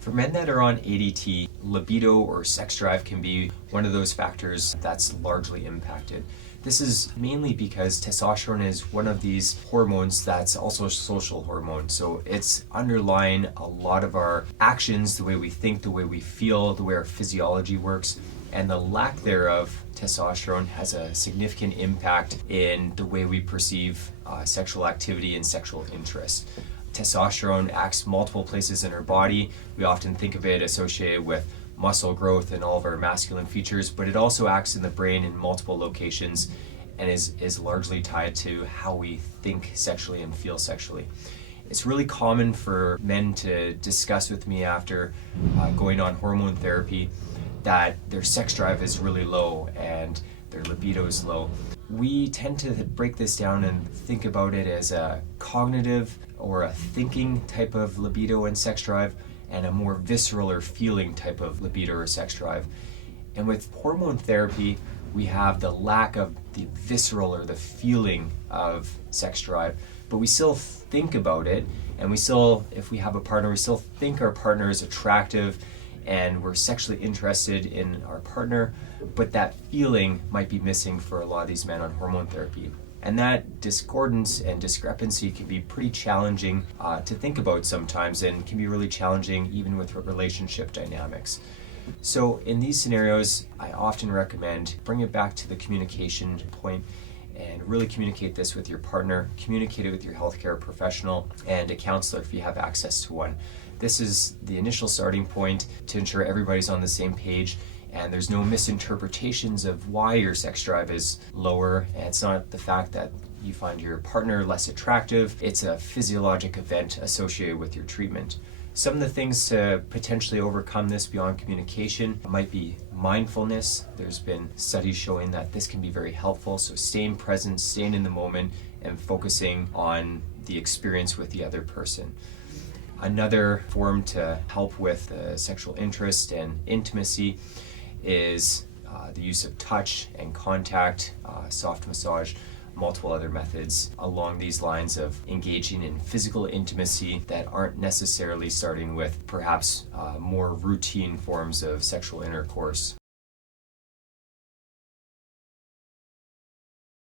For men that are on ADT, libido or sex drive can be one of those factors that's largely impacted. This is mainly because testosterone is one of these hormones that's also a social hormone. So it's underlying a lot of our actions, the way we think, the way we feel, the way our physiology works. And the lack thereof, testosterone, has a significant impact in the way we perceive sexual activity and sexual interest. Testosterone acts multiple places in our body. We often think of it associated with muscle growth and all of our masculine features, but it also acts in the brain in multiple locations and is largely tied to how we think sexually and feel sexually. It's really common for men to discuss with me after going on hormone therapy that their sex drive is really low and their libido is low. We tend to break this down and think about it as a cognitive or a thinking type of libido and sex drive, and a more visceral or feeling type of libido or sex drive. And with hormone therapy, we have the lack of the visceral or the feeling of sex drive, but we still think about it, and we still, if we have a partner, we still think our partner is attractive and we're sexually interested in our partner, but that feeling might be missing for a lot of these men on hormone therapy. And that discordance and discrepancy can be pretty challenging to think about sometimes, and can be really challenging even with relationship dynamics. So in these scenarios, I often recommend bring it back to the communication point and really communicate this with your partner, communicate it with your healthcare professional and a counselor if you have access to one. This is the initial starting point to ensure everybody's on the same page and there's no misinterpretations of why your sex drive is lower. And it's not the fact that you find your partner less attractive, it's a physiologic event associated with your treatment. Some of the things to potentially overcome this beyond communication might be mindfulness. There's been studies showing that this can be very helpful. So staying present, staying in the moment, and focusing on the experience with the other person. Another form to help with sexual interest and intimacy is the use of touch and contact, soft massage, multiple other methods along these lines of engaging in physical intimacy that aren't necessarily starting with perhaps more routine forms of sexual intercourse.